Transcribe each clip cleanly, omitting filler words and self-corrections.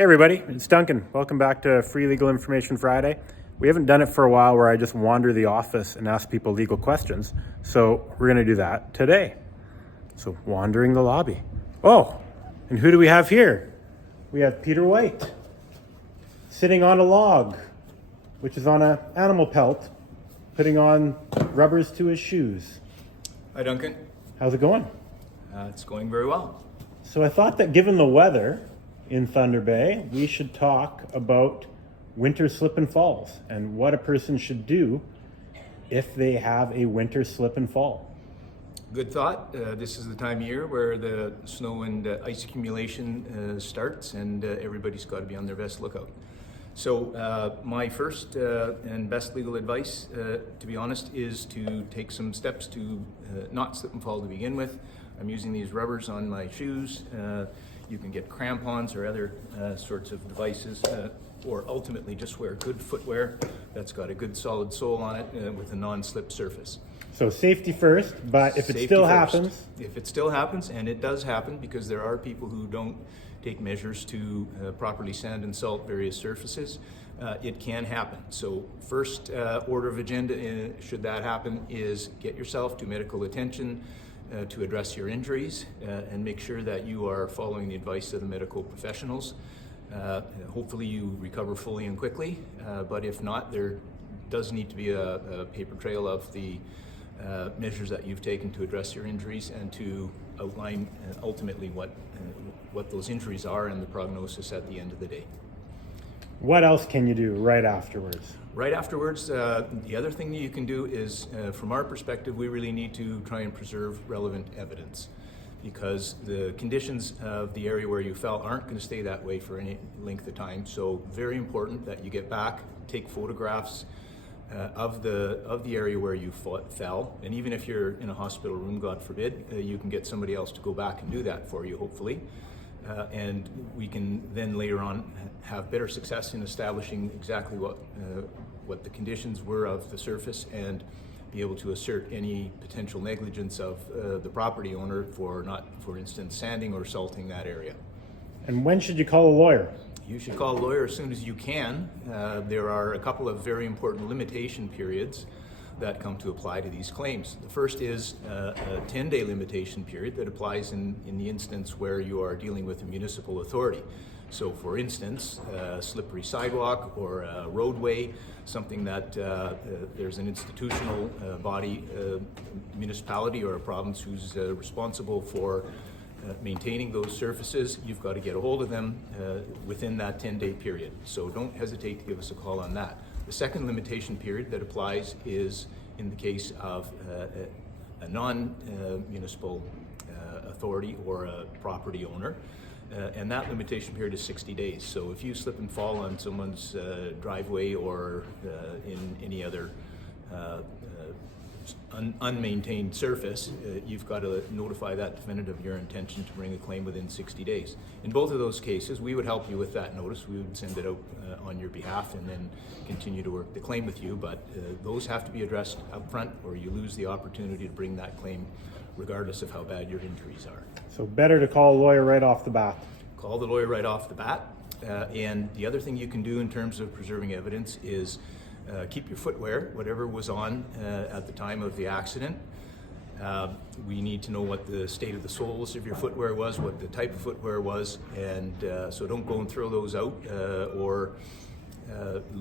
Hey everybody, it's Duncan. Welcome back to Free Legal Information Friday. We haven't done it for a while where I just wander the office and ask people legal questions. So we're gonna do that today. So wandering the lobby. Oh, and who do we have here? We have Peter White sitting on a log, which is on an animal pelt, putting on rubbers to his shoes. Hi Duncan. How's it going? It's going very well. So I thought that given the weather in Thunder Bay, we should talk about winter slip and falls and what a person should do if they have a winter slip and fall. Good thought. This is the time of year where the snow and ice accumulation starts, and everybody's got to be on their best lookout. So my first and best legal advice, to be honest, is to take some steps to not slip and fall to begin with. I'm using these rubbers on my shoes. You can get crampons or other sorts of devices, or ultimately just wear good footwear that's got a good solid sole on it with a non-slip surface. So safety first, but if it still happens? If it still happens, and it does happen because there are people who don't take measures to properly sand and salt various surfaces, it can happen. So first order of agenda, should that happen, is get yourself to medical attention to address your injuries and make sure that you are following the advice of the medical professionals. Hopefully you recover fully and quickly, but if not, there does need to be a paper trail of the measures that you've taken to address your injuries and to outline ultimately what those injuries are and the prognosis at the end of the day. What else can you do right afterwards? Right afterwards, the other thing that you can do is, from our perspective, we really need to try and preserve relevant evidence, because the conditions of the area where you fell aren't going to stay that way for any length of time. So very important that you get back, take photographs of the area where you fell, and even if you're in a hospital room, God forbid, you can get somebody else to go back and do that for you, hopefully. And we can then later on have better success in establishing exactly what the conditions were of the surface and be able to assert any potential negligence of the property owner for not, for instance, sanding or salting that area. And when should you call a lawyer? You should call a lawyer as soon as you can. There are a couple of very important limitation periods that come to apply to these claims. The first is a 10-day limitation period that applies in the instance where you are dealing with a municipal authority. So for instance, a slippery sidewalk or a roadway, something that there's an institutional body, municipality or a province who's responsible for maintaining those surfaces, you've got to get a hold of them within that 10-day period. So don't hesitate to give us a call on that. The second limitation period that applies is in the case of a non-municipal authority or a property owner, and that limitation period is 60 days. So if you slip and fall on someone's driveway or in any other unmaintained surface, you've got to notify that defendant of your intention to bring a claim within 60 days. In both of those cases, we would help you with that notice. We would send it out on your behalf and then continue to work the claim with you, but those have to be addressed up front or you lose the opportunity to bring that claim regardless of how bad your injuries are. So better to call a lawyer right off the bat. Call the lawyer right off the bat. And the other thing you can do in terms of preserving evidence is keep your footwear, whatever was on at the time of the accident. We need to know what the state of the soles of your footwear was, what the type of footwear was, and so don't go and throw those out or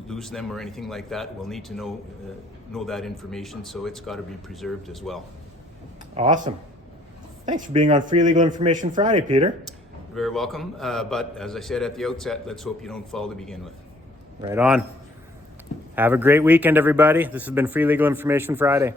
lose them or anything like that. We'll need to know that information, so it's got to be preserved as well. Awesome. Thanks for being on Free Legal Information Friday, Peter. You're very welcome, but as I said at the outset, let's hope you don't fall to begin with. Right on. Have a great weekend, everybody. This has been Free Legal Information Friday.